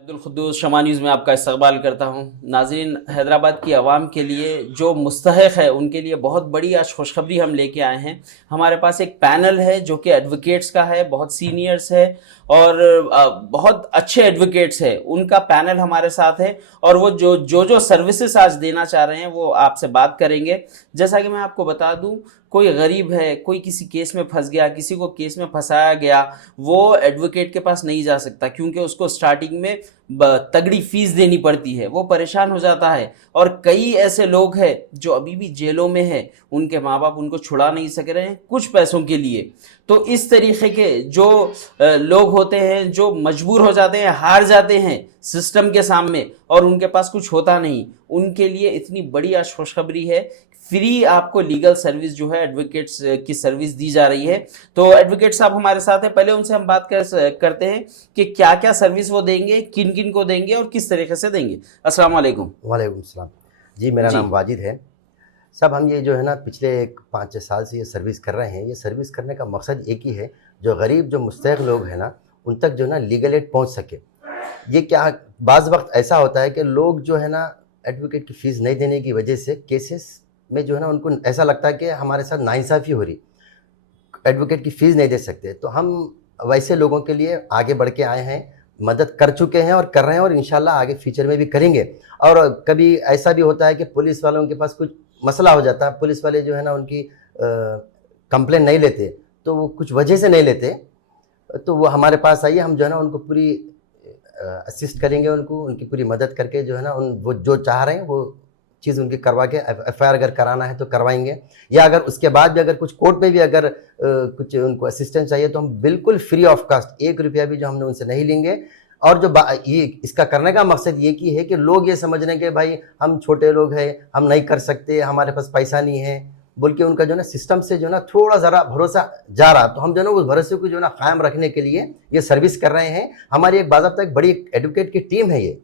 अब्दुल खुद्दूस शमा news में आपका इस्तकबाल करता हूँ। नाज़रीन, हैदराबाद की आवाम के लिए जो मुस्तहक़ है उनके लिए बहुत बड़ी आज खुशखबरी हम लेके आए हैं। हमारे पास एक पैनल है जो कि एडवोकेट्स का है, बहुत सीनियर्स है और बहुत अच्छे एडवोकेट्स है, उनका पैनल हमारे साथ है और वो जो सर्विसेज आज देना चाह रहे हैं वो आपसे बात करेंगे। जैसा कि मैं आपको बता दूं, कोई गरीब है, कोई किसी केस में फंस गया, किसी को केस में फंसाया गया, वो एडवोकेट के पास नहीं जा सकता क्योंकि उसको स्टार्टिंग में तगड़ी फीस देनी पड़ती है, वो परेशान हो जाता है। और कई ऐसे लोग हैं जो अभी भी जेलों में हैं, उनके माँ बाप उनको छुड़ा नहीं सक रहे हैं कुछ पैसों के लिए। तो इस तरीके के जो लोग होते हैं जो मजबूर हो जाते हैं, हार जाते हैं सिस्टम के सामने और उनके पास कुछ होता नहीं, उनके लिए इतनी बड़ी आज खुशखबरी है। फ्री आपको लीगल सर्विस जो है एडवोकेट्स की सर्विस दी जा रही है। तो एडवोकेट साहब हमारे साथ हैं, पहले उनसे हम बात करते हैं कि क्या क्या सर्विस वो देंगे, किन किन को देंगे और किस तरीके से देंगे। अस्सलाम वालेकुम। वालेकुम सलाम। जी, मेरा जी नाम वाजिद है। सब हम ये जो है ना पिछले 5-6 साल से ये सर्विस कर रहे हैं। ये सर्विस करने का मकसद एक ही है, जो गरीब जो मुस्तहक़ लोग हैं ना, उन तक जो है ना लीगल एड पहुँच सके। ये क्या बाज़ वक़्त ऐसा होता है कि लोग जो है ना एडवोकेट की फ़ीस नहीं देने की वजह से केसेस में जो है ना उनको ऐसा लगता है कि हमारे साथ नाइंसाफ़ी हो रही, एडवोकेट की फ़ीस नहीं दे सकते। तो हम वैसे लोगों के लिए आगे बढ़ के आए हैं, मदद कर चुके हैं और कर रहे हैं और इंशाल्लाह आगे फ्यूचर में भी करेंगे। और कभी ऐसा भी होता है कि पुलिस वालों के पास कुछ मसला हो जाता है, पुलिस वाले जो है ना उनकी कंप्लेंट नहीं लेते, तो वो कुछ वजह से नहीं लेते, तो वो हमारे पास आइए, हम जो है ना उनको पूरी असिस्ट करेंगे, उनको उनकी पूरी मदद करके जो है ना वो जो चाह रहे हैं वो चीज़ उनकी करवा के एफआईआर अगर कराना है तो करवाएंगे, या अगर उसके बाद भी अगर कुछ कोर्ट में भी अगर कुछ उनको असिस्टेंस चाहिए तो हम बिल्कुल फ्री ऑफ कास्ट 1 रुपया भी जो हमने उनसे नहीं लेंगे। और जो ये इसका करने का मकसद ये की है कि लोग ये समझ रहे हैं कि भाई हम छोटे लोग हैं, हम नहीं कर सकते, हमारे पास पैसा नहीं है, बोल के उनका जो है ना सिस्टम से जो है ना थोड़ा ज़रा भरोसा जा रहा। तो हम जो है ना उस भरोसे को जो है ना कायम रखने के लिए ये सर्विस कर रहे हैं। हमारी एक बाज़ाब्ता एक बड़ी एडवोकेट की टीम है ये।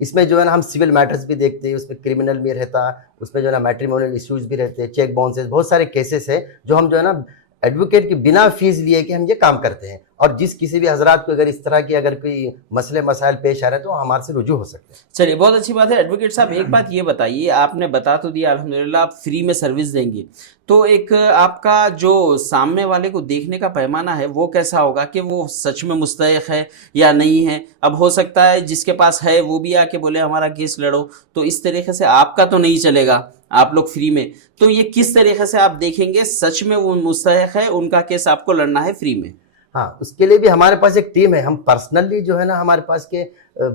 इसमें जो है ना हम सिविल मैटर्स भी देखते हैं, उसमें क्रिमिनल भी रहता, उसमें जो है ना मैट्रिमोनियल इश्यूज भी रहते हैं, चेक बाउंसेस, बहुत सारे केसेस है जो हम जो है ना एडवोकेट की बिना फीस लिए कि हम ये काम करते हैं। और जिस किसी भी हजरात को अगर इस तरह की अगर कोई मसले मसाइल पेश आ रहे हैं तो हमारे से रुजू हो सकते हैं। चलिए, बहुत अच्छी बात है। एडवोकेट साहब, एक बात ये बताइए, आपने बता तो दिया अल्हम्दुलिल्लाह आप फ्री में सर्विस देंगे, तो एक आपका जो सामने वाले को देखने का पैमाना है वो कैसा होगा कि वो सच में मुस्तहिक है या नहीं है? अब हो सकता है जिसके पास है वो भी आके बोले हमारा केस लड़ो, तो इस तरीके से आपका तो नहीं चलेगा, आप लोग फ्री में। तो ये किस तरीके से आप देखेंगे सच में वो मुस्तहिक है, उनका केस आपको लड़ना है फ्री में? हाँ, उसके लिए भी हमारे पास एक टीम है। हम पर्सनली जो है ना हमारे पास के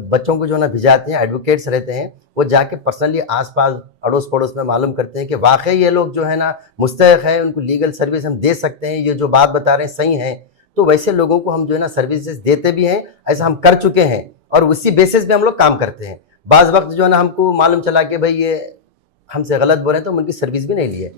बच्चों को जो है ना भिजाते हैं, एडवोकेट्स रहते हैं, वो जाके पर्सनली आसपास अड़ोस पड़ोस में मालूम करते हैं कि वाकई ये लोग जो है ना मुस्तहिक है, उनको लीगल सर्विस हम दे सकते हैं, ये जो बात बता रहे हैं सही है। तो वैसे लोगों को हम जो है ना सर्विसेज देते भी हैं, ऐसा हम कर चुके हैं और उसी बेसिस पे हम लोग काम करते हैं। बाज़ वक्त जो है ना हमको मालूम चला कि भाई ये हमसे गलत बोल रहे हैं तो हम उनकी सर्विस भी नहीं लिए।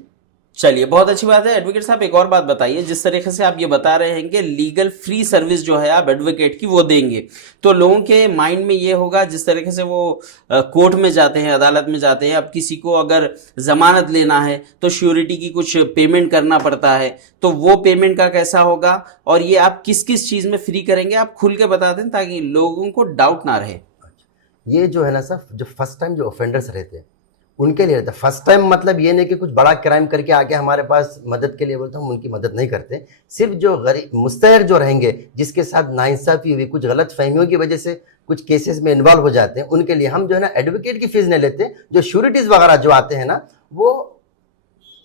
चलिए, बहुत अच्छी बात है। एडवोकेट साहब, एक और बात बताइए, जिस तरीके से आप ये बता रहे हैं कि लीगल फ्री सर्विस जो है आप एडवोकेट की वो देंगे, तो लोगों के माइंड में ये होगा जिस तरीके से वो कोर्ट में जाते हैं, अदालत में जाते हैं, अब किसी को अगर जमानत लेना है तो श्योरिटी की कुछ पेमेंट करना पड़ता है, तो वो पेमेंट का कैसा होगा और ये आप किस किस चीज़ में फ्री करेंगे, आप खुल के बता दें ताकि लोगों को डाउट ना रहे। ये जो है ना सर, जो फर्स्ट टाइम जो ऑफेंडर्स रहते हैं उनके लिए रहता है। फर्स्ट टाइम मतलब ये नहीं कि कुछ बड़ा क्राइम करके आके हमारे पास मदद के लिए बोलते हम उनकी मदद नहीं करते। सिर्फ जो गरीब मुस्तहर जो रहेंगे, जिसके साथ नाइंसाफ़ी हुई, कुछ गलत फहमियों की वजह से कुछ केसेस में इन्वॉल्व हो जाते हैं, उनके लिए हम जो है ना एडवोकेट की फीस नहीं लेते। जो श्योरिटीज़ वगैरह जो आते हैं ना वो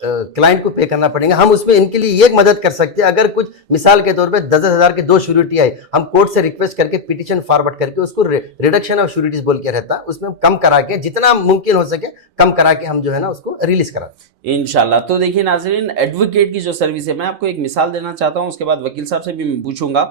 क्लाइंट को पे करना पड़ेगा। हम उसमें इनके लिए ये मदद कर सकते हैं, अगर कुछ मिसाल के तौर पे 10-10 हज़ार के 2 श्योरिटी आए, हम कोर्ट से रिक्वेस्ट करके पिटीशन फॉरवर्ड करके उसको रिडक्शन ऑफ श्योरिटीज बोल के रहता है, उसमें कम करा के जितना मुमकिन हो सके कम करा के हम जो है ना उसको रिलीज कराते हैं इंशाल्लाह। तो देखिए नाजरीन, एडवोकेट की जो सर्विस है, मैं आपको एक मिसाल देना चाहता हूँ, उसके बाद वकील साहब से भी मैं पूछूंगा।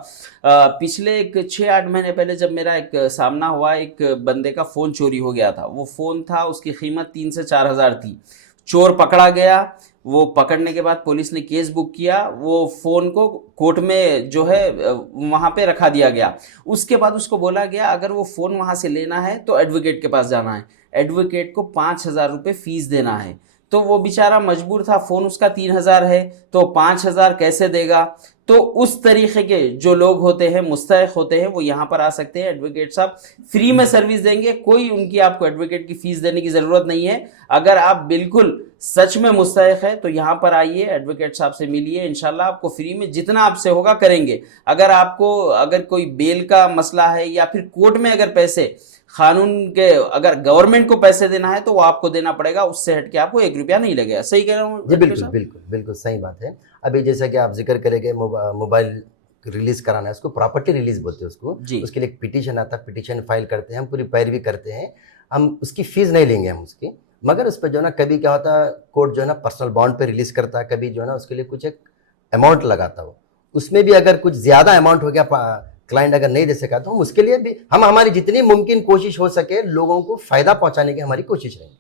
पिछले एक 6-8 महीने पहले जब मेरा एक सामना हुआ, एक बंदे का फ़ोन चोरी हो गया था। वो फ़ोन था, उसकी कीमत 3 से 4 हज़ार थी। चोर पकड़ा गया, वो पकड़ने के बाद पुलिस ने केस बुक किया, वो फ़ोन को कोर्ट में जो है वहाँ पे रखा दिया गया। उसके बाद उसको बोला गया अगर वो फ़ोन वहाँ से लेना है तो एडवोकेट के पास जाना है, एडवोकेट को 5,000 रुपये फ़ीस देना है। तो वो बेचारा मजबूर था, फ़ोन उसका 3,000 है तो 5,000 कैसे देगा। तो उस तरीके के जो लोग होते हैं, मुस्तहिक होते हैं, वो यहाँ पर आ सकते हैं। एडवोकेट साहब फ्री में सर्विस देंगे, कोई उनकी आपको एडवोकेट की फीस देने की ज़रूरत नहीं है। अगर आप बिल्कुल सच में मुस्तहिक है तो यहाँ पर आइए, एडवोकेट साहब से मिलिए, इंशाल्लाह आपको फ्री में जितना आपसे होगा करेंगे। अगर कोई बेल का मसला है या फिर कोर्ट में अगर पैसे कानून के, अगर गवर्नमेंट को पैसे देना है तो वो आपको देना पड़ेगा, उससे हट के आपको 1 रुपया नहीं लगेगा। सही कह रहा हूँ? जी बिल्कुल बिल्कुल बिल्कुल सही बात है। अभी जैसा कि आप जिक्र करेंगे मोबाइल रिलीज कराना है, उसको प्रॉपर्टी रिलीज बोलते हैं उसको। जी। उसके लिए एक पिटीशन आता है, पिटीशन फाइल करते हैं, हम पूरी पैरवी करते हैं। हम उसकी फीस नहीं लेंगे हम उसकी, मगर उस पर जो है ना कभी क्या होता है, कोर्ट जो है ना पर्सनल बॉन्ड पे रिलीज करता है, कभी जो है ना उसके लिए कुछ एक अमाउंट लगाता है। उसमें भी अगर कुछ ज़्यादा अमाउंट हो गया, क्लाइंट अगर नहीं दे सका, तो हम उसके लिए भी हमारी जितनी मुमकिन कोशिश हो सके लोगों को फ़ायदा पहुंचाने की हमारी कोशिश रहेगी।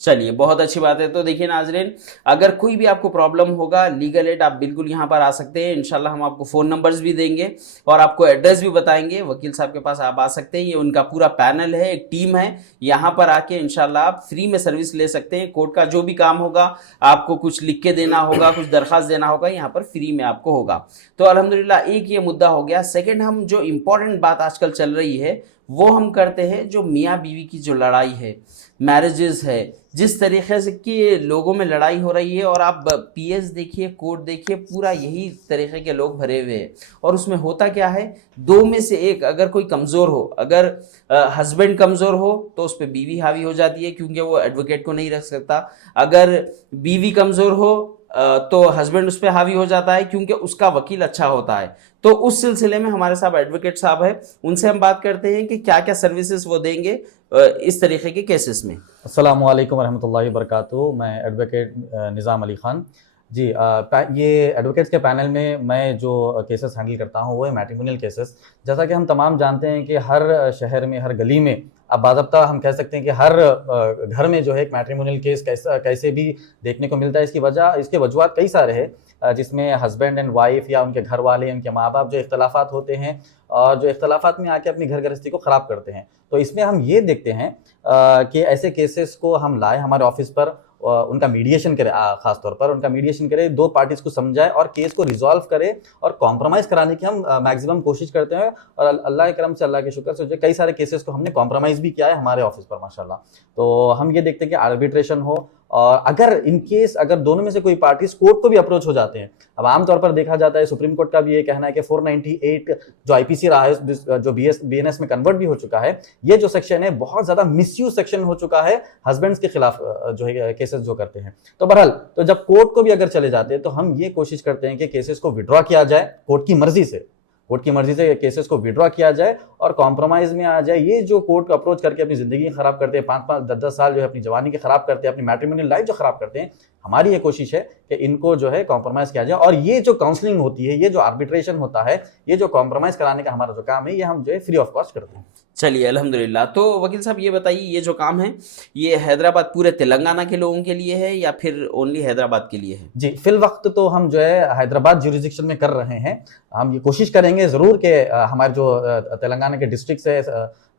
चलिए, बहुत अच्छी बात है। तो देखिए नाजरीन, अगर कोई भी आपको प्रॉब्लम होगा लीगल एड, आप बिल्कुल यहाँ पर आ सकते हैं। इंशाल्लाह हम आपको फ़ोन नंबर्स भी देंगे और आपको एड्रेस भी बताएंगे। वकील साहब के पास आप आ सकते हैं, ये उनका पूरा पैनल है, एक टीम है। यहाँ पर आके इंशाल्लाह आप फ्री में सर्विस ले सकते हैं। कोर्ट का जो भी काम होगा, आपको कुछ लिख के देना होगा, कुछ दरख्वास्त देना होगा, यहाँ पर फ्री में आपको होगा। तो अल्हम्दुलिल्लाह एक ये मुद्दा हो गया। सेकेंड, हम जो इम्पोर्टेंट बात आजकल चल रही है वो हम करते हैं, जो मियाँ बीवी की जो लड़ाई है, मैरिजेस है, जिस तरीके से कि लोगों में लड़ाई हो रही है, और आप पीएस देखिए, कोर्ट देखिए, पूरा यही तरीके के लोग भरे हुए हैं। और उसमें होता क्या है, 2 में से एक अगर कोई कमज़ोर हो, अगर हस्बैंड कमज़ोर हो तो उस पर बीवी हावी हो जाती है, क्योंकि वो एडवोकेट को नहीं रख सकता। अगर बीवी कमज़ोर हो तो हस्बैंड उस पर हावी हो जाता है, क्योंकि उसका वकील अच्छा होता है। तो उस सिलसिले में हमारे साथ एडवोकेट साहब है, उनसे हम बात करते हैं कि क्या क्या सर्विसेज वो देंगे इस तरीके के केसेस में। अस्सलामु अलैकुम रहमतुल्लाहि वबरकातुहू। मैं एडवोकेट निज़ाम अली ख़ान जी। ये एडवोकेट्स के पैनल में मैं जो केसेस हैंडल करता हूँ वो है मैट्रिमोनियल केसेस। जैसा कि हम तमाम जानते हैं कि हर शहर में, हर गली में, अब बाज़ाब्ता हम कह सकते हैं कि हर घर में जो है एक मैट्रिमोनियल केस कैसे भी देखने को मिलता है। इसके वजूहात कई सारे हैं, जिसमें हस्बैंड एंड वाइफ या उनके घर वाले, उनके माँ बाप जो इख्तलाफात होते हैं और जो इख्तलाफात में आके अपनी घर गृहस्थी को ख़राब करते हैं। तो इसमें हम ये देखते हैं कि ऐसे केसेस को हम लाए हमारे ऑफिस पर, उनका मीडिएशन करे, ख़ास तौर पर उनका मीडिएशन करे, 2 पार्टीज़ को समझाए और केस को रिजॉल्व करे और कॉम्प्रोमाइज़ कराने की हम मैक्सिमम कोशिश करते हैं। और अल्लाह के करम से, अल्लाह के शुक्र से जो कई सारे केसेस को हमने कॉम्प्रोमाइज़ भी किया है हमारे ऑफिस पर माशाल्लाह। तो हम ये देखते हैं कि आर्बिट्रेशन हो, और अगर इन केस अगर दोनों में से कोई पार्टीज कोर्ट को भी अप्रोच हो जाते हैं। अब आमतौर पर देखा जाता है, सुप्रीम कोर्ट का भी ये कहना है कि 498 जो आईपीसी रहा है, जो बीएनएस में कन्वर्ट भी हो चुका है, ये जो सेक्शन है बहुत ज्यादा मिसयूज सेक्शन हो चुका है हस्बैंड्स के खिलाफ जो है केसेस जो करते हैं। तो बहरहाल, तो जब कोर्ट को भी अगर चले जाते हैं तो हम ये कोशिश करते हैं कि केसेस को विड्रॉ किया जाए कोर्ट की मर्जी से केसेस को विड्रॉ किया जाए और कॉम्प्रोमाइज में आ जाए। ये जो कोर्ट को अप्रोच करके अपनी जिंदगी खराब करते हैं, 5-5, 10-10 साल जो है अपनी जवानी के खराब करते हैं, अपनी मैट्रिमोनियल लाइफ जो खराब करते हैं, हमारी ये कोशिश है कि इनको जो है कॉम्प्रोमाइज किया जाए। और ये जो काउंसलिंग होती है, ये जो आर्बिट्रेशन होता है, ये जो कॉम्प्रोमाइज कराने का हमारा जो काम है, ये हम जो है फ्री ऑफ कॉस्ट करते हैं। चलिए अल्हम्दुलिल्लाह। तो वकील साहब ये बताइए, ये जो काम है ये हैदराबाद पूरे तेलंगाना के लोगों के लिए है या फिर ओनली हैदराबाद के लिए है? जी, फिल वक्त तो हम जो है हैदराबाद ज्यूरिसडिक्शन में कर रहे हैं। हम ये कोशिश करेंगे ज़रूर कि हमारे जो तेलंगाना के डिस्ट्रिक्ट्स है,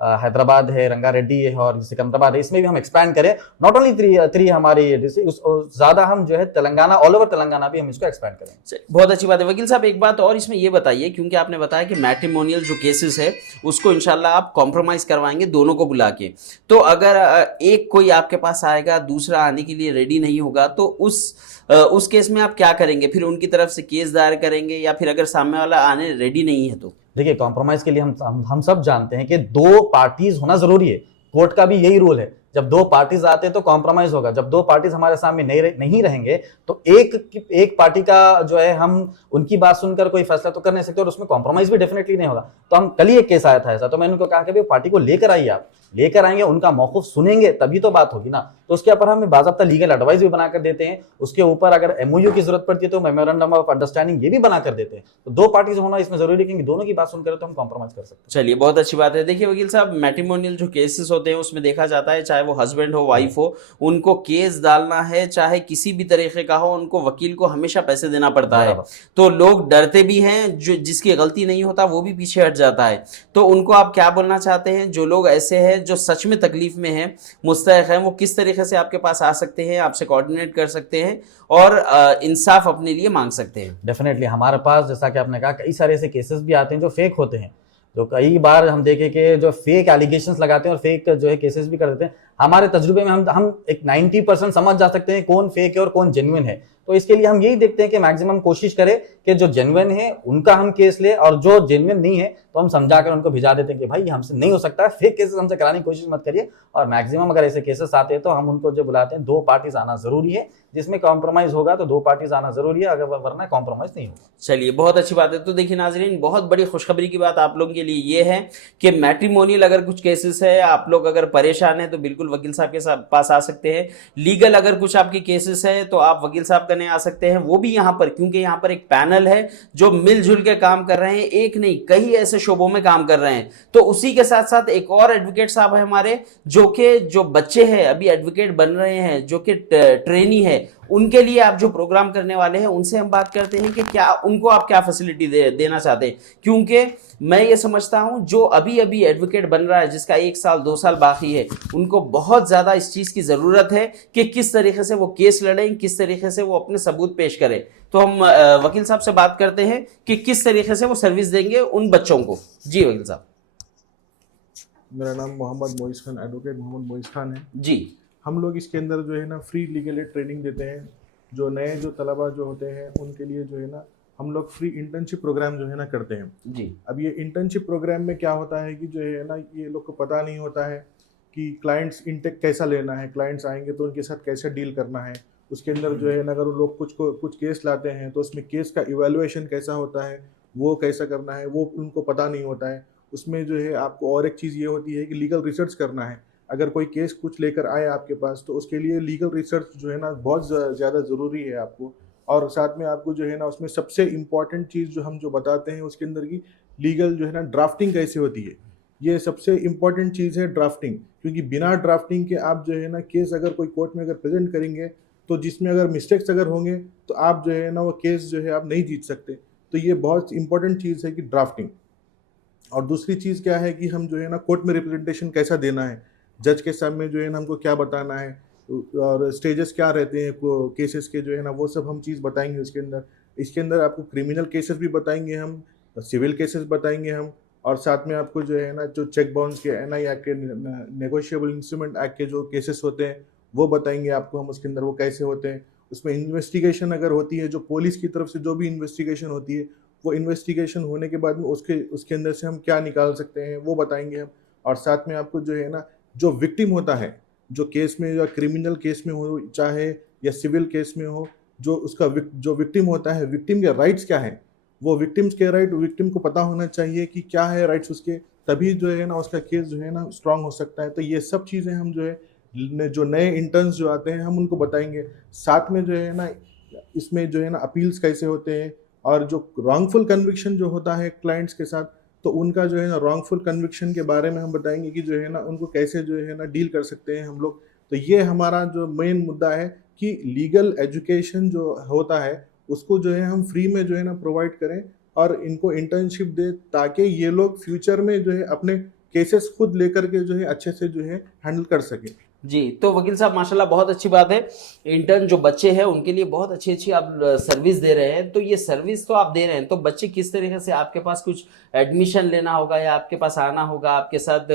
हैदराबाद है, रंगारेड्डी है और सिकंदराबाद है, इसमें भी हम एक्सपैंड करें। नॉट ओनली थ्री हमारी डिस्ट्रिक्ट, ज़्यादा हम जो है तेलंगाना, ऑल ओवर तेलंगाना भी हम इसको एक्सपैंड करें। बहुत अच्छी बात है। वकील साहब एक बात और इसमें ये बताइए, क्योंकि आपने बताया कि मैट्रिमोनियल जो केसेस है उसको इंशाल्लाह आप कॉम्प्रोमाइज़ करवाएंगे दोनों को बुला के। तो अगर एक कोई आपके पास आएगा, दूसरा आने के लिए रेडी नहीं होगा, तो उस केस में आप क्या करेंगे? फिर उनकी तरफ से केस दायर करेंगे या फिर अगर सामने वाला आने रेडी नहीं है तो? देखिए, कॉम्प्रोमाइज के लिए हम सब जानते हैं कि 2 पार्टीज होना जरूरी है। कोर्ट का भी यही रूल है, जब 2 पार्टीज आते हैं तो कॉम्प्रोमाइज होगा। जब 2 पार्टीज हमारे सामने नहीं रहेंगे तो एक पार्टी का जो है, हम उनकी बात सुनकर कोई फैसला तो कर नहीं सकते और उसमें कॉम्प्रोमाइज भी डेफिनेटली नहीं होगा। तो हम कल ही एक केस आया था ऐसा, तो मैंने उनको कहा कि पार्टी को लेकर आइए, आप लेकर आएंगे, उनका मौक़िफ़ सुनेंगे तभी तो बात होगी ना। तो उसके ऊपर हम बाज़ाब्ता लीगल एडवाइस भी बनाकर देते हैं। उसके ऊपर अगर एमओयू की जरूरत पड़ती है तो मेमोरेंडम ऑफ अंडरस्टैंडिंग ये भी बनाकर देते हैं। तो 2 पार्टीज होना इसमें जरूरी है, क्योंकि दोनों की बात सुनकर तो हम कॉम्प्रोमाइज कर सकते हैं। चलिए बहुत अच्छी बात है। देखिए वकील साहब, मैट्रिमोनियल जो केसेस होते हैं उसमें देखा जाता है, चाहे चाहे वो हस्बैंड हो वाइफ हो, उनको केस डालना है चाहे किसी भी तरीके का हो, उनको वकील को हमेशा पैसे देना पड़ता है। तो लोग डरते भी हैं, जो जिसकी गलती नहीं होता वो भी पीछे हट जाता है। तो उनको आप क्या बोलना चाहते हैं, जो लोग ऐसे हैं जो सच में तकलीफ में हैं, मुस्तहिक हैं, वो किस तरीके से आपके पास आ सकते हैं, आपसे कोऑर्डिनेट कर सकते हैं और इंसाफ अपने लिए मांग सकते हैं? डेफिनेटली हमारे पास, जैसा कि आपने कहा, कई सारे ऐसे केसेस भी आते हैं जो फेक होते हैं, जो कई बार हम देखें कि जो फेक एलिगेशंस लगाते हैं और फेक जो है केसेस भी कर देते हैं। हमारे तजुर्बे में हम एक 90% समझ जा सकते हैं कौन फेक है और कौन जेन्युइन है। तो इसके लिए हम यही देखते हैं कि मैक्सिमम कोशिश करें कि जो जेन्युइन है उनका हम केस ले, और जो जेन्युइन नहीं है तो हम समझाकर उनको भिजा देते हैं कि भाई हमसे नहीं हो सकता है, फेक केसेस हमसे कराने की कोशिश मत करिए। और मैक्सिमम अगर ऐसे केसेस आते हैं तो हम उनको जो बुलाते हैं, 2 पार्टीज आना जरूरी है, जिसमें कॉम्प्रोमाइज होगा तो 2 पार्टीज आना जरूरी है, अगर वरना कॉम्प्रोमाइज नहीं होगा। चलिए, बहुत अच्छी बात है। तो देखिए नाजरीन, बहुत बड़ी खुशखबरी की बात आप लोगों के लिए ये है कि मैट्रिमोनियल अगर कुछ केसेस है, आप लोग अगर परेशान हैं तो बिल्कुल वकील साहब के पास आ सकते हैं। लीगल अगर कुछ आपके केसेस है तो आप वकील साहब कने आ सकते हैं, वो भी यहाँ पर, क्योंकि यहाँ पर एक पैनल है जो मिलजुल के काम कर रहे हैं, एक नहीं कई ऐसे शोबों में काम कर रहे हैं। तो उसी के साथ साथ एक और एडवोकेट साहब है हमारे, जो बच्चे हैं अभी एडवोकेट बन रहे हैं, जो कि ट्रेनी है, उनके लिए आप जो प्रोग्राम करने वाले हैं उनसे हम बात करते हैं कि क्या उनको आप क्या फैसिलिटी देना चाहते हैं। क्योंकि मैं ये समझता हूं जो अभी अभी एडवोकेट बन रहा है, जिसका 1 साल 2 साल बाकी है, उनको बहुत ज़्यादा इस चीज़ की ज़रूरत है कि किस तरीके से वो केस लड़ें, किस तरीके से वो अपने सबूत पेश करें। तो हम वकील साहब से बात करते हैं कि किस तरीके से वो सर्विस देंगे उन बच्चों को। जी वकील साहब। मेरा नाम मोहम्मद मोइस खान, एडवोकेट मोहम्मद मोइस खान है जी। हम लोग इसके अंदर जो है ना फ्री लीगल एड ट्रेनिंग देते हैं। जो नए जो तलबा जो होते हैं उनके लिए जो है ना हम लोग फ्री इंटर्नशिप प्रोग्राम जो है ना करते हैं जी। अब ये इंटर्नशिप प्रोग्राम में क्या होता है कि जो है ना ये लोग को पता नहीं होता है कि क्लाइंट्स इंटेक कैसा लेना है, क्लाइंट्स आएंगे तो उनके साथ कैसे डील करना है। उसके अंदर जो है ना अगर उन लोग कुछ केस लाते हैं तो उसमें केस का इवेलुएशन कैसा होता है, वो कैसा करना है, वो उनको पता नहीं होता है। उसमें जो है आपको और एक चीज़ ये होती है कि लीगल रिसर्च करना है। अगर कोई केस कुछ लेकर आए आपके पास तो उसके लिए लीगल रिसर्च जो है ना बहुत ज़्यादा ज़रूरी है आपको। और साथ में आपको जो है ना उसमें सबसे इम्पॉर्टेंट चीज़ जो हम जो बताते हैं उसके अंदर की लीगल जो है ना ड्राफ्टिंग कैसे होती है, ये सबसे इम्पॉर्टेंट चीज़ है ड्राफ्टिंग। क्योंकि बिना ड्राफ्टिंग के आप जो है ना केस अगर कोई कोर्ट में अगर प्रेजेंट करेंगे तो जिसमें अगर मिस्टेक्स अगर होंगे तो आप जो है ना वो केस जो है आप नहीं जीत सकते। तो ये बहुत इंपॉर्टेंट चीज़ है कि ड्राफ्टिंग। और दूसरी चीज़ क्या है कि हम जो है ना कोर्ट में रिप्रेजेंटेशन कैसा देना है, जज के सामने जो है ना हमको क्या बताना है और स्टेजेस क्या रहते हैं केसेस के जो है ना वो सब हम चीज़ बताएंगे उसके अंदर। इसके अंदर आपको क्रिमिनल केसेस भी बताएंगे हम, सिविल केसेस बताएंगे हम, और साथ में आपको जो है ना जो चेक बाउंस के NI एक्ट के नेगोशिएबल इंस्ट्रूमेंट एक्ट के जो केसेस होते हैं वो बताएंगे आपको हम उसके अंदर वो कैसे होते हैं। उसमें इन्वेस्टिगेशन अगर होती है, जो पुलिस की तरफ से जो भी इन्वेस्टिगेशन होती है, वो इन्वेस्टिगेशन होने के बाद में उसके अंदर से हम क्या निकाल सकते हैं वो बताएंगे हम। और साथ में आपको जो है ना जो विक्टिम होता है, जो केस में या क्रिमिनल केस में हो चाहे या सिविल केस में हो, जो उसका जो विक्टिम होता है, विक्टिम के राइट्स क्या हैं, वो विक्टिम्स के राइट विक्टिम को पता होना चाहिए कि क्या है राइट्स उसके, तभी जो है ना उसका केस जो है ना स्ट्रांग हो सकता है। तो ये सब चीज़ें हम जो है जो नए इंटर्न्स जो आते हैं हम उनको बताएंगे। साथ में जो है ना इसमें जो है ना अपील्स कैसे होते हैं, और जो रॉन्गफुल कन्विक्शन जो होता है क्लाइंट्स के साथ, तो उनका जो है ना रॉन्गफुल कन्विक्शन के बारे में हम बताएंगे कि जो है ना उनको कैसे जो है ना डील कर सकते हैं हम लोग। तो ये हमारा जो मेन मुद्दा है कि लीगल एजुकेशन जो होता है उसको जो है हम फ्री में जो है ना प्रोवाइड करें और इनको इंटर्नशिप दे, ताकि ये लोग फ्यूचर में जो है अपने केसेस खुद लेकर के जो है अच्छे से जो है हैंडल कर सकें। जी। तो वकील साहब माशाल्लाह बहुत अच्छी बात है, इंटर्न जो बच्चे हैं उनके लिए बहुत अच्छी अच्छी आप सर्विस दे रहे हैं। तो ये सर्विस तो आप दे रहे हैं, तो बच्चे किस तरीके से आपके पास कुछ एडमिशन लेना होगा या आपके पास आना होगा, आपके साथ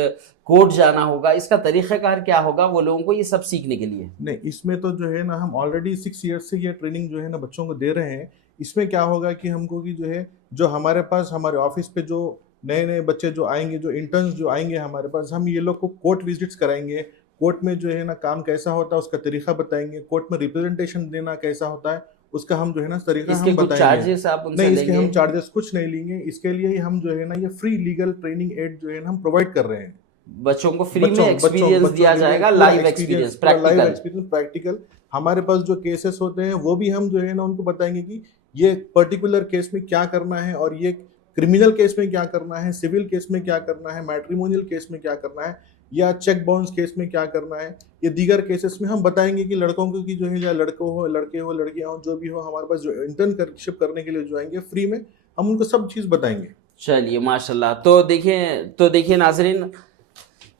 कोर्ट जाना होगा, इसका तरीक़ाकार क्या होगा वो लोगों को ये सब सीखने के लिए? नहीं, इसमें तो जो है ना हम ऑलरेडी 6 ईयर्स से ये ट्रेनिंग जो है ना बच्चों को दे रहे हैं। इसमें क्या होगा कि हमको कि जो है जो हमारे पास हमारे ऑफिस पे जो नए नए बच्चे जो आएंगे, जो इंटर्न्स जो आएंगे हमारे पास, हम ये लोग को कोर्ट विजिट्स कराएंगे। कोर्ट में जो है ना काम कैसा होता है उसका तरीका बताएंगे, कोर्ट में रिप्रेजेंटेशन देना कैसा होता है उसका हम जो है ना तरीका हम बताएंगे। चार्जेस आप उनसे नहीं, लेंगे? इसके हम चार्जेस कुछ नहीं लेंगे। इसके लिए ही हम जो है ना ये फ्री लीगल ट्रेनिंग एड जो है ना हम प्रोवाइड कर रहे हैं। बच्चों को फ्री में एक्सपीरियंस दिया जाएगा, लाइव एक्सपीरियंस, प्रैक्टिकल। हमारे पास जो केसेस होते हैं वो भी हम जो है ना उनको बताएंगे कि ये पर्टिकुलर केस में क्या करना है, और ये क्रिमिनल केस में क्या करना है, सिविल केस में क्या करना है, मैट्रिमोनियल केस में क्या करना है। या चेक बाउंस केस में क्या करना है, ये दीगर केसेस में हम बताएंगे कि लड़कों को की जो है, या लड़कों हो, लड़के हो, लड़कियां हो, जो भी हो, हमारे पास जो इंटर्नशिप करने के लिए जो आएंगे फ्री में, हम उनको सब चीज़ बताएंगे। चलिए माशाल्लाह। तो देखिए नाजरीन,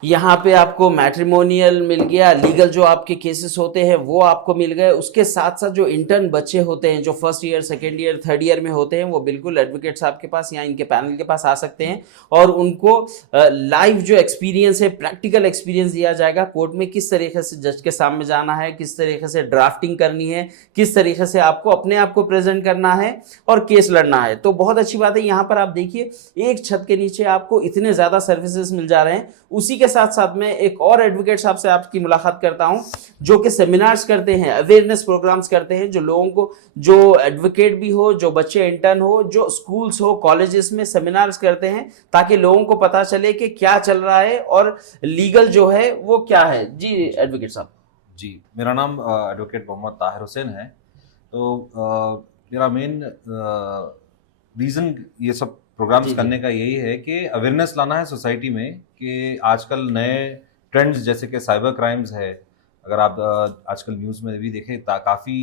यहाँ पे आपको मैट्रिमोनियल मिल गया, लीगल जो आपके केसेस होते हैं वो आपको मिल गए, उसके साथ साथ जो इंटर्न बच्चे होते हैं जो first year, second year, third year में होते हैं, वो बिल्कुल एडवोकेट साहब के पास या इनके पैनल के पास आ सकते हैं और उनको लाइव जो एक्सपीरियंस है, प्रैक्टिकल एक्सपीरियंस दिया जाएगा। कोर्ट में किस तरीके से जज के सामने जाना है, किस तरीके से ड्राफ्टिंग करनी है, किस तरीके से आपको अपने आप को प्रेजेंट करना है और केस लड़ना है। तो बहुत अच्छी बात है। यहाँ पर आप देखिए, एक छत के नीचे आपको इतने ज़्यादा सर्विसेज मिल जा रहे हैं। उसी के साथ साथ मैं एक और एडवोकेट साहब से आपकी मुलाकात करता हूं जो कि सेमिनार्स करते हैं, अवेयरनेस प्रोग्राम्स करते हैं, जो लोगों को, जो एडवोकेट भी हो, जो बच्चे इंटर्न हो, जो स्कूल्स हो, कॉलेजेस में सेमिनार्स करते हैं ताकि लोगों को पता चले कि क्या चल रहा है और लीगल जो है वो क्या है। जी एडवोकेट साहब। जी, मेरा नाम एडवोकेट मोहम्मद ताहिर हुसैन है। तो मेरा मेन रीज़न ये सब प्रोग्राम्स करने का यही है कि अवेयरनेस लाना है सोसाइटी में कि आजकल नए ट्रेंड्स जैसे कि साइबर क्राइम्स है। अगर आप आजकल न्यूज़ में भी देखें काफ़ी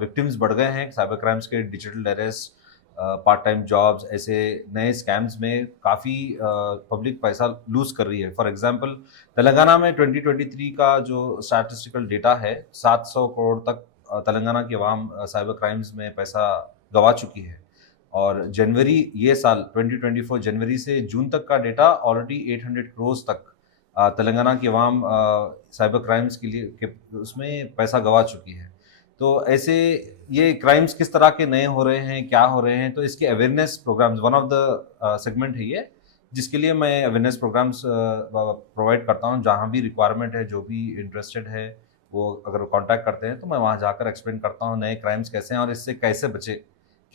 विक्टिम्स बढ़ गए हैं साइबर क्राइम्स के, digital arrest, part time jobs, ऐसे नए स्कैम्स में काफ़ी पब्लिक पैसा लूज़ कर रही है। फॉर एग्जांपल तेलंगाना में 2023 का जो स्टैटिस्टिकल डेटा है, 700 करोड़ तक तेलंगाना की आवाम साइबर क्राइम्स में पैसा गंवा चुकी है। और जनवरी ये साल 2024 जनवरी से जून तक का डेटा ऑलरेडी 800 करोड़ तक तेलंगाना की आवाम साइबर क्राइम्स के लिए उसमें पैसा गंवा चुकी है। तो ऐसे ये क्राइम्स किस तरह के नए हो रहे हैं, क्या हो रहे हैं, तो इसके awareness programs one of the segment है ये, जिसके लिए मैं अवेयरनेस प्रोग्राम्स प्रोवाइड करता हूँ। जहाँ भी रिक्वायरमेंट है, जो भी इंटरेस्टेड है वो अगर कॉन्टैक्ट करते हैं तो मैं वहाँ जाकर एक्सप्लेन करता हूँ नए क्राइम्स कैसे हैं और इससे कैसे बचे,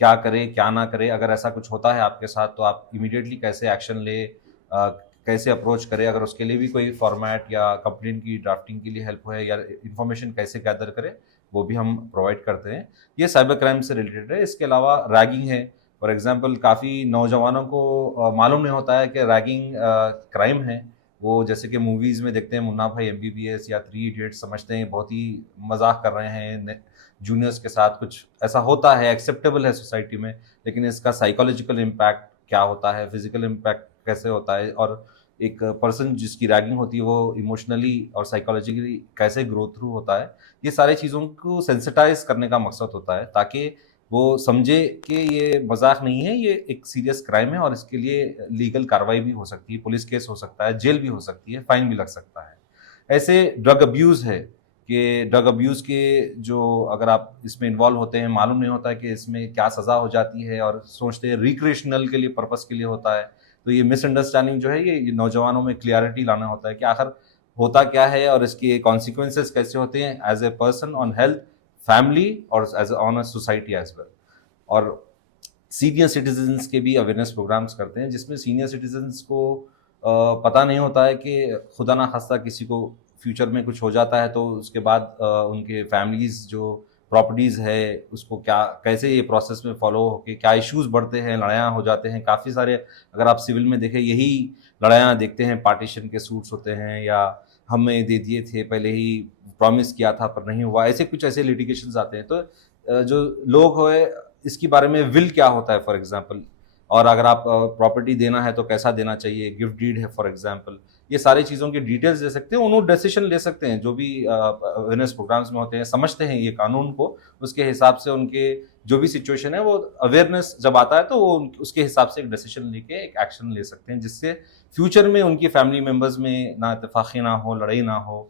क्या करे क्या ना करे। अगर ऐसा कुछ होता है आपके साथ तो आप इमीडिएटली कैसे एक्शन ले, कैसे अप्रोच करें, अगर उसके लिए भी कोई फॉर्मेट या कंप्लेंट की ड्राफ्टिंग के लिए हेल्प है या इन्फॉर्मेशन कैसे गैदर करें, वो भी हम प्रोवाइड करते हैं। ये साइबर क्राइम से रिलेटेड है। इसके अलावा रैगिंग है। फॉर एग्जांपल काफ़ी नौजवानों को मालूम नहीं होता है कि रैगिंग क्राइम है। वो जैसे कि मूवीज़ में देखते हैं मुन्ना भाई MBBS या 3 इडियट्स, समझते हैं बहुत ही मजाक कर रहे हैं जूनियर्स के साथ, कुछ ऐसा होता है, एक्सेप्टेबल है सोसाइटी में, लेकिन इसका साइकोलॉजिकल इम्पैक्ट क्या होता है, फिजिकल इम्पैक्ट कैसे होता है, और एक पर्सन जिसकी रैगिंग होती है वो इमोशनली और साइकोलॉजिकली कैसे ग्रो थ्रू होता है, ये सारी चीज़ों को सेंसिटाइज करने का मकसद होता है ताकि वो समझे कि ये मजाक नहीं है, ये एक सीरियस क्राइम है और इसके लिए लीगल कार्रवाई भी हो सकती है, पुलिस केस हो सकता है, जेल भी हो सकती है, फाइन भी लग सकता है। ऐसे ड्रग अब्यूज़ है कि ड्रग अब्यूज़ के जो अगर आप इसमें इन्वॉल्व होते हैं, मालूम नहीं होता है कि इसमें क्या सज़ा हो जाती है और सोचते हैं रिक्रिएशनल के लिए, पर्पस के लिए होता है। तो ये मिसअंडरस्टैंडिंग जो है ये नौजवानों में क्लियरिटी लाना होता है कि आखिर होता क्या है और इसके कॉन्सिक्वेंसेस कैसे होते हैं as a person on health, family और as on a society as well. और सीनियर सिटीजन्स के भी अवेयरनेस प्रोग्राम्स करते हैं जिसमें सीनियर सिटीजन्स को पता नहीं होता है कि खुदा ना खास्ता किसी को फ्यूचर में कुछ हो जाता है तो उसके बाद उनके फैमिलीज़ जो प्रॉपर्टीज़ है उसको क्या, कैसे ये प्रोसेस में फॉलो होके क्या इश्यूज़ बढ़ते हैं, लड़ाइयाँ हो जाते हैं काफ़ी सारे। अगर आप सिविल में देखें यही लड़ाइयाँ देखते हैं, पार्टीशन के सूट्स होते हैं या हमें दे दिए थे, पहले ही प्रॉमिस किया था पर नहीं हुआ, ऐसे कुछ ऐसे लिटिगेशंस आते हैं। तो जो लोग हो इसके बारे में विल क्या होता है फॉर एग्जांपल, और अगर आप प्रॉपर्टी देना है तो कैसा देना चाहिए, गिफ्ट डीड है फॉर एग्जांपल, ये सारी चीज़ों की डिटेल्स दे सकते हैं, उन्होंने डिसीजन ले सकते हैं। जो भी अवेयरनेस प्रोग्राम्स में होते हैं समझते हैं ये कानून को, उसके हिसाब से उनके जो भी सिचुएशन है वो अवेयरनेस जब आता है तो वो उसके हिसाब से एक डिसीजन लेके एक एक्शन ले सकते हैं जिससे फ्यूचर में उनकी फैमिली मेम्बर्स में ना इत्तेफाक़ी ना हो, लड़ाई ना हो।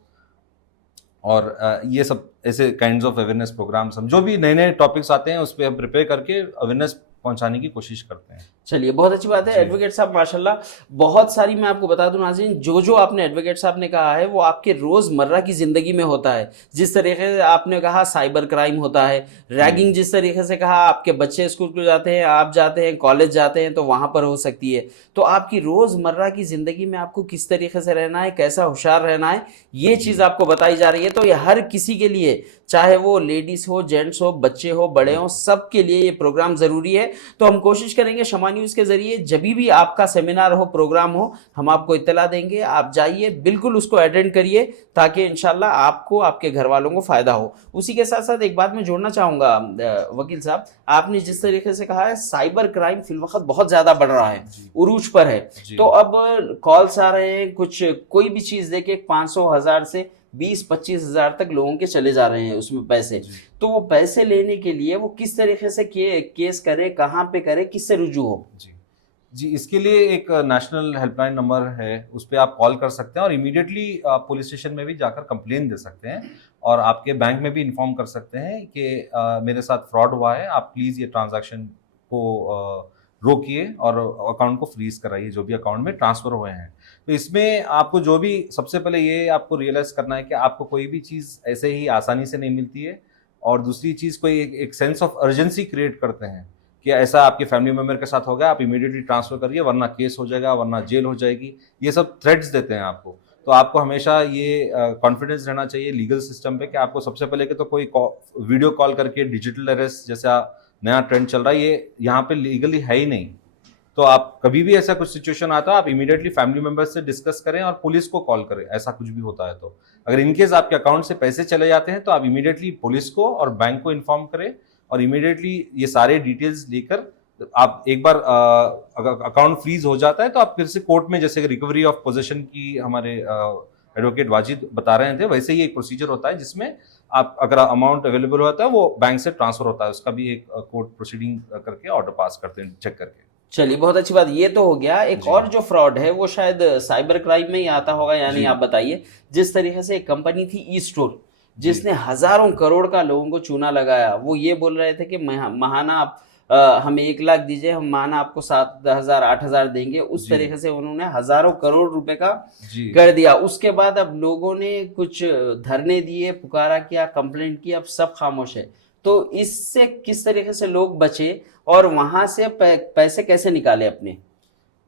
और ये सब ऐसे काइंड्स ऑफ अवेयरनेस प्रोग्राम्स हम जो भी नए नए टॉपिक्स आते हैं उस पर हम प्रिपेयर करके अवेयरनेस पहुंचाने की कोशिश करते हैं। चलिए बहुत अच्छी बात है एडवोकेट साहब, माशाल्लाह बहुत सारी, मैं आपको बता दूं नाज़रीन, जो आपने एडवोकेट साहब ने कहा है वो आपके रोज़मर्रा की ज़िंदगी में होता है। जिस तरीके से आपने कहा साइबर क्राइम होता है, रैगिंग जिस तरीके से कहा, आपके बच्चे स्कूल को जाते हैं, आप जाते हैं, कॉलेज जाते हैं तो वहाँ पर हो सकती है। तो आपकी रोज़मर्रा की ज़िंदगी में आपको किस तरीके से रहना है, कैसा होशियार रहना है, ये चीज़ आपको बताई जा रही है। तो ये हर किसी के लिए, चाहे वो लेडीज़ हो, जेंट्स हो, बच्चे हो, बड़े हो, सब के लिए ये प्रोग्राम ज़रूरी है। तो हम कोशिश करेंगे शमानी न्यूज़ के ज़रिए जब भी आपका सेमिनार हो, प्रोग्राम हो, हम आपको इत्तला देंगे। आप जाइए, बिल्कुल उसको अटेंड करिए, ताकि इंशाल्लाह आपको, आपके घर वालों को फ़ायदा हो। उसी के साथ साथ एक बात मैं जोड़ना चाहूँगा वकील साहब, आपने जिस तरीके से कहा है साइबर क्राइम फिलवक्त बहुत ज़्यादा बढ़ रहा है, उरूज पर है। तो अब कॉल्स आ रहे हैं, कुछ कोई भी चीज़ देके 500,000 से 20-25 हज़ार तक लोगों के चले जा रहे हैं उसमें पैसे। तो वो पैसे लेने के लिए वो किस तरीके से केस करे, कहाँ पे करे, किससे रुजू हो? जी, इसके लिए एक नेशनल हेल्पलाइन नंबर है, उस पर आप कॉल कर सकते हैं और इमीडिएटली आप पुलिस स्टेशन में भी जाकर कंप्लेन दे सकते हैं और आपके बैंक में भी इन्फॉर्म कर सकते हैं कि मेरे साथ फ्रॉड हुआ है, आप प्लीज़ ये ट्रांजैक्शन को रोकिए और अकाउंट को फ्रीज कराइए जो भी अकाउंट में ट्रांसफ़र हुए हैं। तो इसमें आपको जो भी सबसे पहले ये आपको रियलाइज़ करना है कि आपको कोई भी चीज़ ऐसे ही आसानी से नहीं मिलती है, और दूसरी चीज़ कोई एक सेंस ऑफ अर्जेंसी क्रिएट करते हैं कि ऐसा आपके फैमिली मेम्बर के साथ हो गया, आप इमीडिएटली ट्रांसफ़र करिए वरना केस हो जाएगा, वरना जेल हो जाएगी, ये सब थ्रेट्स देते हैं आपको। तो आपको हमेशा ये कॉन्फिडेंस रहना चाहिए लीगल सिस्टम पे कि आपको सबसे पहले कि तो कोई वीडियो कॉल करके डिजिटल अरेस्ट जैसा नया ट्रेंड चल रहा है, ये यहाँ पे लीगली है ही नहीं। तो आप कभी भी ऐसा कुछ सिचुएशन आता है, आप इमीडिएटली फैमिली मेम्बर्स से डिस्कस करें और पुलिस को कॉल करें, ऐसा कुछ भी होता है तो। अगर इनकेस आपके अकाउंट से पैसे चले जाते हैं तो आप इमीडिएटली पुलिस को और बैंक को इन्फॉर्म करें और इमीडिएटली ये सारे डिटेल्स लेकर आप एक बार अगर अकाउंट फ्रीज हो जाता है तो आप फिर से कोर्ट में, जैसे रिकवरी ऑफ पोजीशन की हमारे एडवोकेट वाजिद बता रहे थे, वैसे ही एक प्रोसीजर होता है जिसमें आप अगर अमाउंट अवेलेबल होता है वो बैंक से ट्रांसफर होता है, उसका भी एक कोर्ट प्रोसीडिंग करके ऑर्डर पास करते हैं चेक करके। चलिए, बहुत अच्छी बात, ये तो हो गया। एक और जो फ्रॉड है वो शायद साइबर क्राइम में ही आता होगा, यानी आप बताइए। जिस तरीके से एक कंपनी थी ई स्टोर, जिसने हजारों करोड़ का लोगों को चूना लगाया। वो ये बोल रहे थे कि महाना आप हमें 1 लाख दीजिए, हम महाना आपको 7,000 8,000 देंगे। उस तरीके से उन्होंने हजारों करोड़ रुपए का कर दिया। उसके बाद अब लोगों ने कुछ धरने दिए, पुकारा किया, कंप्लेंट की, अब सब खामोश है। तो इससे किस तरीके से लोग बचे और वहां से पैसे कैसे निकाले अपने?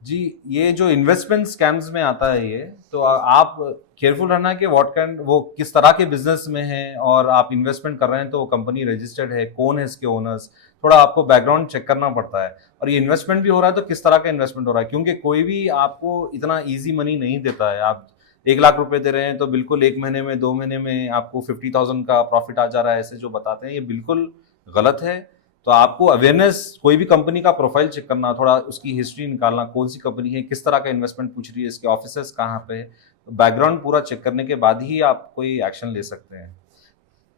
जी, ये जो इन्वेस्टमेंट स्कैम्स में आता है ये, तो आप केयरफुल रहना कि वो किस तरह के बिजनेस में है और आप इन्वेस्टमेंट कर रहे हैं तो वो कंपनी रजिस्टर्ड है, कौन है इसके ओनर्स, थोड़ा आपको बैकग्राउंड चेक करना पड़ता है। और ये इन्वेस्टमेंट भी हो रहा है तो किस तरह का इन्वेस्टमेंट हो रहा है, क्योंकि कोई भी आपको इतना ईजी मनी नहीं देता है। आप 1 लाख रुपए दे रहे हैं तो बिल्कुल 1 महीने में 2 महीने में आपको 50,000 का प्रॉफिट आ जा रहा है, ऐसे जो बताते हैं ये बिल्कुल गलत है। तो आपको अवेयरनेस, कोई भी कंपनी का प्रोफाइल चेक करना, थोड़ा उसकी हिस्ट्री निकालना, कौन सी कंपनी है, किस तरह का इन्वेस्टमेंट पूछ रही है, इसके ऑफिसर्स कहाँ पे है, बैकग्राउंड पूरा चेक करने के बाद ही आप कोई एक्शन ले सकते हैं।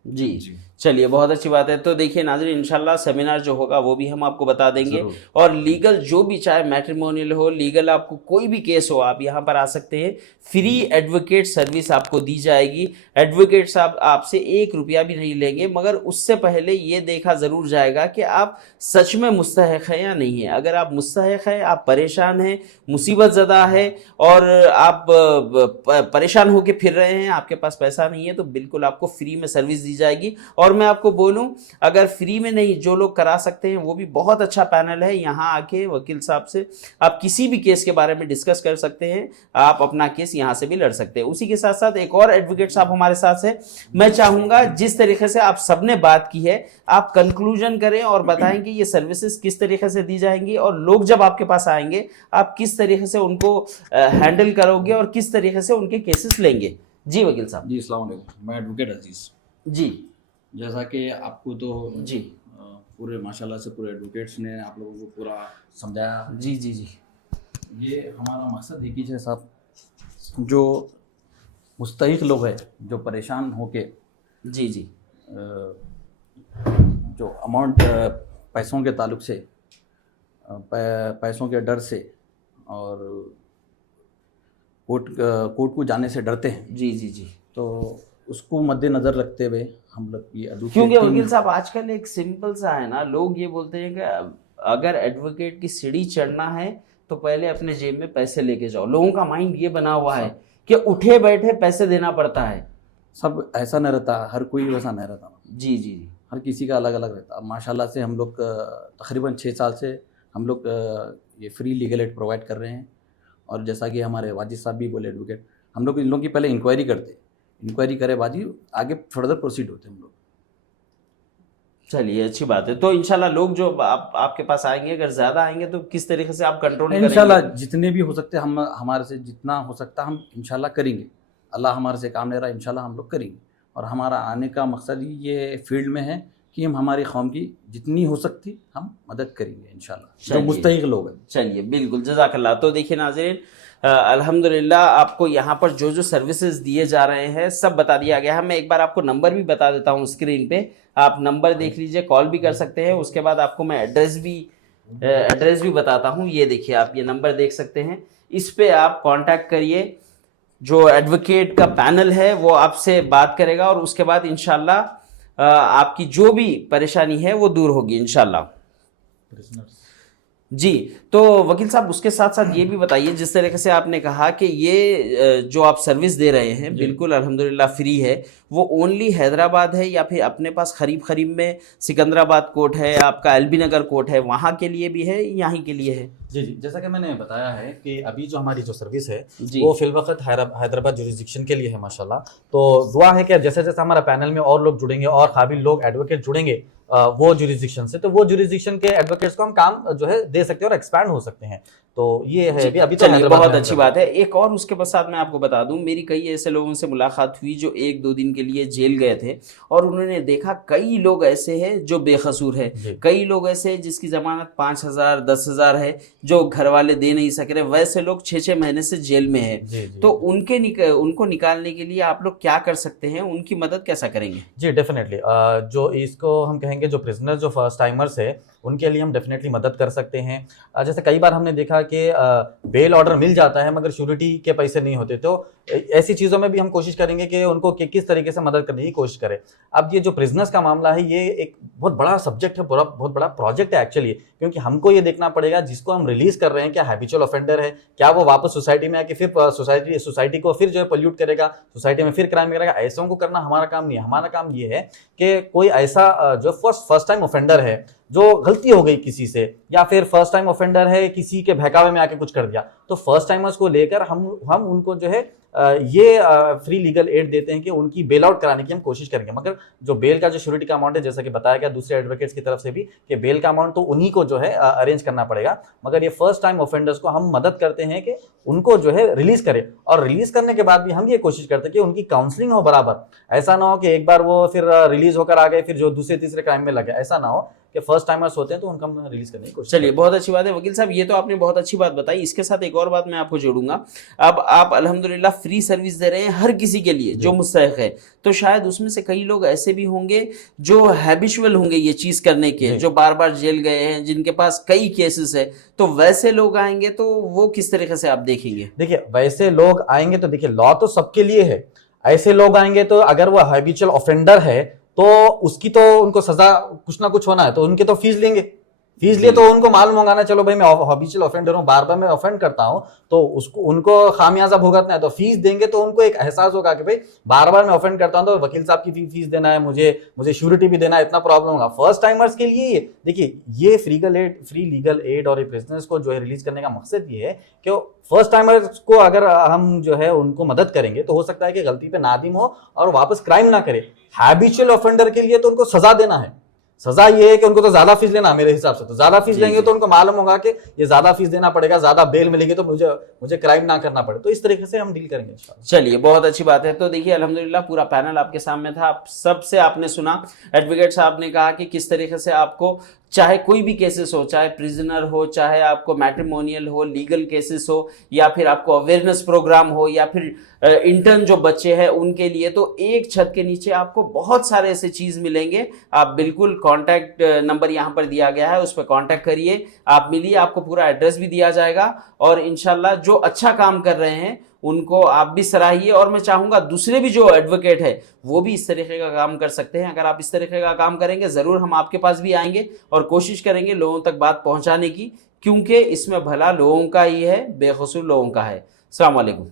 जी, चलिए, बहुत अच्छी बात है। तो देखिए नाज़रीन, इंशाल्लाह सेमिनार जो होगा वो भी हम आपको बता देंगे। और लीगल जो भी, चाहे मैट्रिमोनियल हो, लीगल आपको कोई भी केस हो, आप यहाँ पर आ सकते हैं। फ्री एडवोकेट सर्विस आपको दी जाएगी। एडवोकेट साहब आपसे 1 रुपया भी नहीं लेंगे, मगर उससे पहले ये देखा ज़रूर जाएगा कि आप सच में मुस्तहिक हैं या नहीं है। अगर आप मुस्तहिक हैं, आप परेशान हैं, मुसीबत ज़दा है और आप परेशान होकर फिर रहे हैं, आपके पास पैसा नहीं है, तो बिल्कुल आपको फ्री में सर्विस दी जाएगी। और मैं आपको बोलूं, अगर फ्री में नहीं, जो लोग करा सकते हैं वो भी बहुत अच्छा पैनल है। यहाँ आके वकील साहब से आप किसी भी केस के बारे में डिस्कस कर सकते हैं, आप अपना केस यहाँ से भी लड़ सकते हैं। उसी के साथ साथ एक और एडवोकेट साहब हमारे साथ है। मैं चाहूँगा जिस तरीके से आप सबने बात की है, आप कंक्लूजन करें और बताएं कि ये सर्विसेज किस तरीके से दी जाएंगी और लोग जब आपके पास आएंगे आप किस तरीके से उनको हैंडल करोगे और किस तरीके से उनके केसेस लेंगे। जी वकील साहब। जी, अस्सलाम वालेकुम। मैं एडवोकेट अजीज़। जी, जैसा कि आपको तो जी पूरे माशाल्लाह से पूरे एडवोकेट्स ने आप लोगों को पूरा समझाया। जी जी जी, ये हमारा मकसद एक ही है साहब, जो मुस्तहिक लोग हैं, जो परेशान होके जी जी, जो अमाउंट पैसों के ताल्लुक से, पैसों के डर से और कोर्ट को जाने से डरते हैं। जी जी जी, तो उसको मद्देनज़र रखते हुए हम लोग ये क्योंकि वकील साहब आजकल एक सिंपल सा है ना, लोग ये बोलते हैं कि अगर एडवोकेट की सीढ़ी चढ़ना है तो पहले अपने जेब में पैसे लेके जाओ। लोगों का माइंड ये बना हुआ है कि उठे बैठे पैसे देना पड़ता है। सब ऐसा नहीं रहता, हर कोई वैसा नहीं रहता। जी जी, हर किसी का अलग अलग रहता। माशाल्लाह से हम लोग तकरीबन 6 साल से हम लोग ये फ्री लीगल एड प्रोवाइड कर रहे हैं। और जैसा कि हमारे वाजिद साहब भी बोले एडवोकेट, हम लोग इन लोगों की पहले इंक्वायरी करते, इंक्वायरी करे बाजी आगे फर्दर प्रोसीड होते हम लोग। चलिए अच्छी बात है। तो इंशाल्लाह लोग जो आपके पास आएंगे, अगर ज़्यादा आएंगे तो किस तरीके से आप कंट्रोल करेंगे? इंशाल्लाह जितने भी हो सकते हम हमारे से जितना हो सकता हम इंशाल्लाह करेंगे। अल्लाह हमारे से काम ले रहा है, इंशाल्लाह हम लोग करेंगे। और हमारा आने का मकसद ही ये फील्ड में है कि हम हमारी कौम की जितनी हो सकती हम मदद करेंगे इंशाल्लाह, जो मुस्तहिक लोग हैं। चलिए बिल्कुल, जज़ाकल्लाह। तो देखिए नाज़रीन, अल्हम्दुलिल्लाह आपको यहाँ पर जो जो सर्विसेज दिए जा रहे हैं सब बता दिया गया है। मैं एक बार आपको नंबर भी बता देता हूँ स्क्रीन पे, आप नंबर देख लीजिए, कॉल भी कर सकते हैं। उसके बाद आपको मैं एड्रेस भी बताता हूँ। ये देखिए, आप ये नंबर देख सकते हैं, इस पे आप कांटेक्ट करिए। जो एडवोकेट का पैनल है वो आपसे बात करेगा और उसके बाद इंशाल्लाह आपकी जो भी परेशानी है वो दूर होगी इंशाल्लाह। जी, तो वकील साहब उसके साथ साथ ये भी बताइए, जिस तरीके से आपने कहा कि ये जो आप सर्विस दे रहे हैं बिल्कुल अल्हम्दुलिल्लाह फ्री है, वो ओनली हैदराबाद है या फिर अपने पास करीब में सिकंदराबाद कोर्ट है, आपका एलबी नगर कोर्ट है, वहाँ के लिए भी है, यहीं के लिए है? जी, जैसा कि मैंने बताया है कि अभी जो हमारी जो सर्विस है वो फिलवक्त हैदराबाद जुरिस्डिक्शन के लिए है माशाल्लाह। तो दुआ है कि जैसे जैसे हमारा पैनल में और लोग जुड़ेंगे और काबिल लोग एडवोकेट जुड़ेंगे वो जुरिस्डिक्शन से, तो वो जुरिस्डिक्शन के एडवोकेट्स को हम काम जो है दे सकते हैं और एक्सपैंड हो सकते हैं। तो ये है अभी तो चलिए बहुत अच्छी बात है। एक और उसके पश्चात मैं आपको बता दूं, मेरी कई ऐसे लोगों से मुलाकात हुई जो 1-2 दिन के लिए जेल गए थे और उन्होंने देखा कई लोग ऐसे हैं जो बेकसूर है, कई लोग ऐसे हैं जिसकी जमानत 5,000 10,000 है, जो घर वाले दे नहीं सक रहे, वैसे लोग 6-6 महीने से जेल में है। तो उनको निकालने के लिए आप लोग क्या कर सकते हैं, उनकी मदद कैसा करेंगे? जी डेफिनेटली, जो इसको हम कहेंगे जो प्रिजनर जो फर्स्ट टाइमर्स है उनके लिए हम डेफिनेटली मदद कर सकते हैं। जैसे कई बार हमने देखा कि बेल ऑर्डर मिल जाता है मगर श्योरिटी के पैसे नहीं होते, तो ऐसी चीज़ों में भी हम कोशिश करेंगे कि उनको किस तरीके से मदद करने की कोशिश करें। अब ये जो प्रिजनर्स का मामला है ये एक बहुत बड़ा सब्जेक्ट है, बहुत बड़ा प्रोजेक्ट है एक्चुअली, क्योंकि हमको ये देखना पड़ेगा जिसको हम रिलीज कर रहे हैं क्या हैबिचुअल ऑफेंडर है, क्या वो वापस सोसाइटी में आके फिर सोसाइटी को फिर जो है पोल्यूट करेगा, सोसाइटी में फिर क्राइम करेगा। ऐसों को करना हमारा काम नहीं है। हमारा काम ये है कि कोई ऐसा जो फर्स्ट टाइम ऑफेंडर है, जो गलती हो गई किसी से, या फिर फर्स्ट टाइम ऑफेंडर है किसी के बहकावे में आके कुछ कर दिया, तो फर्स्ट टाइमर्स को लेकर हम उनको जो है ये फ्री लीगल एड देते हैं कि उनकी बेल आउट कराने की हम कोशिश करेंगे। मगर जो बेल का जो श्योरिटी का अमाउंट है, जैसा कि बताया गया दूसरे एडवोकेट्स की तरफ से भी कि बेल का अमाउंट तो उन्हीं को जो है अरेंज करना पड़ेगा, मगर ये फर्स्ट टाइम ऑफेंडर्स को हम मदद करते हैं कि उनको जो है रिलीज करें। और रिलीज करने के बाद भी हम ये कोशिश करते हैं कि उनकी काउंसलिंग हो बराबर। ऐसा ना हो कि एक बार वो फिर रिलीज होकर आ गए फिर जो दूसरे तीसरे क्राइम में लगे, ऐसा ना हो कि फर्स्ट टाइमर्स होते हैं तो उनका हम रिलीज करने की कोशिश। चलिए बहुत अच्छी बात है वकील साहब, ये तो आपने बहुत अच्छी बात बताई। इसके साथ एक और बात मैं आपको जोड़ूंगा। अब आप अल्हम्दुलिल्लाह फ्री सर्विस दे रहे हैं हर किसी के लिए जो मुस्तहिक है, तो शायद उसमें से कई लोग ऐसे भी होंगे जो हैबिचुअल होंगे ये चीज करने के, जो बार बार जेल गए हैं, जिनके पास कई केसेस है, तो वैसे लोग आएंगे तो वो किस तरीके से आप देखेंगे? देखिए वैसे लोग आएंगे तो देखिए लॉ तो सबके लिए है। ऐसे लोग आएंगे तो अगर वो हैबिचुअल ऑफेंडर है तो उसकी तो उनको सजा कुछ ना कुछ होना है, तो उनके तो फीस लेंगे। फीस लिए तो उनको मालूम होगा ना, चलो भाई मैं हैबिचुअल ऑफेंडर हूँ, बार बार मैं ऑफेंड करता हूँ, तो उनको खामियाजा भुगतना है, तो फीस देंगे तो उनको एक एहसास होगा कि भाई बार बार मैं ऑफेंड करता हूँ तो वकील साहब की फीस देना है, मुझे श्योरिटी भी देना है, इतना प्रॉब्लम होगा। फर्स्ट टाइमर्स के लिए देखिए ये फ्री लीगल एड और प्रिजनर्स को जो है रिलीज करने का मकसद ये है कि फर्स्ट टाइमर्स को अगर हम जो है उनको मदद करेंगे तो हो सकता है कि गलती पे नादिम हो और वापस क्राइम ना करे। हैबिचुअल ऑफेंडर के लिए तो उनको सजा देना है। सजा ये है कि उनको तो ज्यादा फीस लेना, मेरे हिसाब से तो ज्यादा फीस लेंगे तो उनको मालूम होगा कि ये ज्यादा फीस देना पड़ेगा, ज्यादा बेल मिलेगी तो मुझे क्राइम ना करना पड़े। तो इस तरीके से हम डील करेंगे। चलिए बहुत अच्छी बात है। तो देखिए अल्हम्दुलिल्लाह पूरा पैनल आपके सामने था, आप सबसे आपने सुना। एडवोकेट साहब ने कहा कि किस तरीके से आपको चाहे कोई भी केसेस हो, चाहे प्रिजनर हो, चाहे आपको मैट्रिमोनियल हो, लीगल केसेस हो, या फिर आपको अवेयरनेस प्रोग्राम हो, या फिर इंटर्न जो बच्चे हैं उनके लिए, तो एक छत के नीचे आपको बहुत सारे ऐसे चीज़ मिलेंगे। आप बिल्कुल कांटेक्ट नंबर यहाँ पर दिया गया है, उस पर कांटेक्ट करिए, आप मिलिए, आपको पूरा एड्रेस भी दिया जाएगा। और इंशाल्लाह जो अच्छा काम कर रहे हैं उनको आप भी सराहिए, और मैं चाहूँगा दूसरे भी जो एडवोकेट है वो भी इस तरीके का काम कर सकते हैं। अगर आप इस तरीके का काम करेंगे ज़रूर हम आपके पास भी आएंगे और कोशिश करेंगे लोगों तक बात पहुँचाने की, क्योंकि इसमें भला लोगों का ही है, बेकसूर लोगों का है। अस्सलाम वालेकुम।